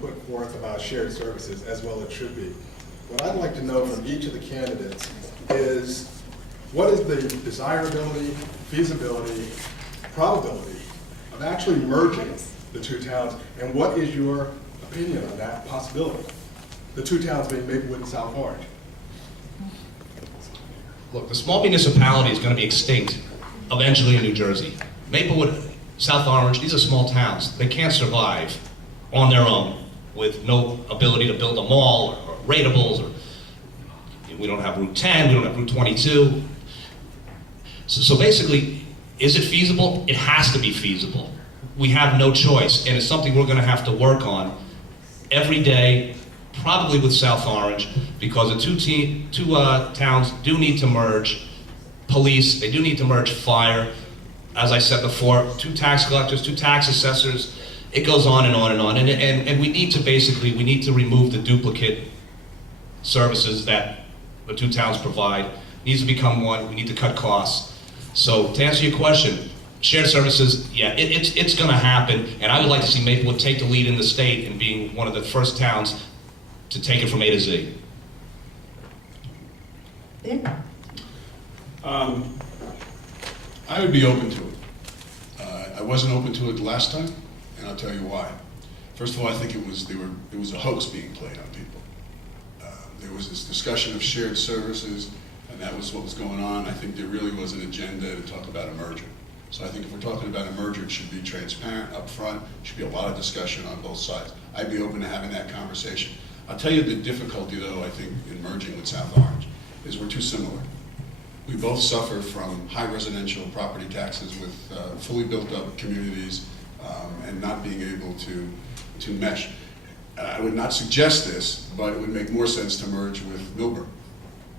put forth about shared services, as well it should be. What I'd like to know from each of the candidates is, what is the desirability, feasibility, probability of actually merging the two towns, and what is your opinion on that possibility? The two towns being Maplewood and South Orange. Look, the small municipality is going to be extinct eventually in New Jersey. Maplewood, South Orange, these are small towns. They can't survive on their own with no ability to build a mall or ratables. Or we don't have Route 10, we don't have Route 22. So basically, is it feasible? It has to be feasible. We have no choice, and it's something we're going to have to work on every day, probably with South Orange, because the two towns do need to merge. Police, they do need to merge fire. As I said before, two tax collectors, two tax assessors. It goes on and on and on. And we need to basically, we need to remove the duplicate services that the two towns provide. It needs to become one. We need to cut costs. So to answer your question, shared services, yeah, it's going to happen. And I would like to see Maplewood take the lead in the state in being one of the first towns to take it from A to Z. I would be open to it. I wasn't open to it last time, and I'll tell you why. First of all, I think it was a hoax being played on people. There was this discussion of shared services, and that was what was going on. I think there really was an agenda to talk about a merger. So I think if we're talking about a merger, it should be transparent, upfront, should be a lot of discussion on both sides. I'd be open to having that conversation. I'll tell you the difficulty, though, I think, in merging with South Orange, is we're too similar. We both suffer from high residential property taxes with fully built up communities and not being able to mesh. I would not suggest this, but it would make more sense to merge with Milburn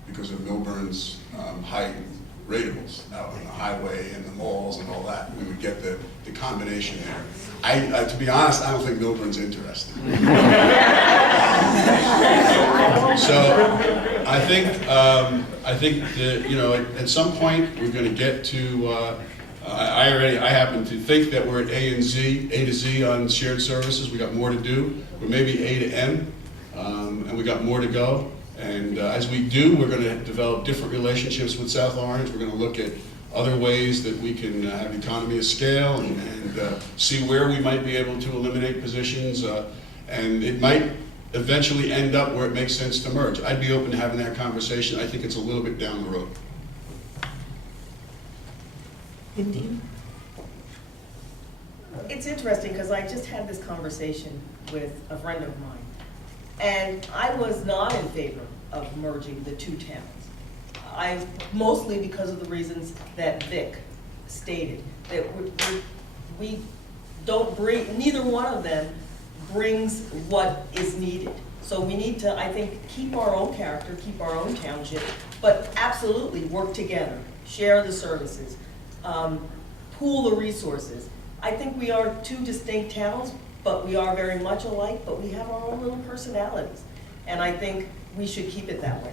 because of Milburn's high ratables out on the highway and the malls and all that. We would get the combination there. To be honest, I don't think Milburn's interested. So I think that, you know, at some point we're going to get to. I happen to think that we're at A to Z on shared services. We got more to do. We're maybe A to M, and we got more to go. And as we do, we're going to develop different relationships with South Orange. We're going to look at other ways that we can have economy of scale and see where we might be able to eliminate positions. And it might eventually end up where it makes sense to merge. I'd be open to having that conversation. I think it's a little bit down the road. Indeed. It's interesting because I just had this conversation with a friend of mine, and I was not in favor of merging the two towns. Mostly because of the reasons that Vic stated, that we don't bring, neither one of them brings what is needed. So we need to, I think, keep our own character, keep our own township, but absolutely work together, share the services, pool the resources. I think we are two distinct towns, but we are very much alike, but we have our own little personalities. And I think we should keep it that way.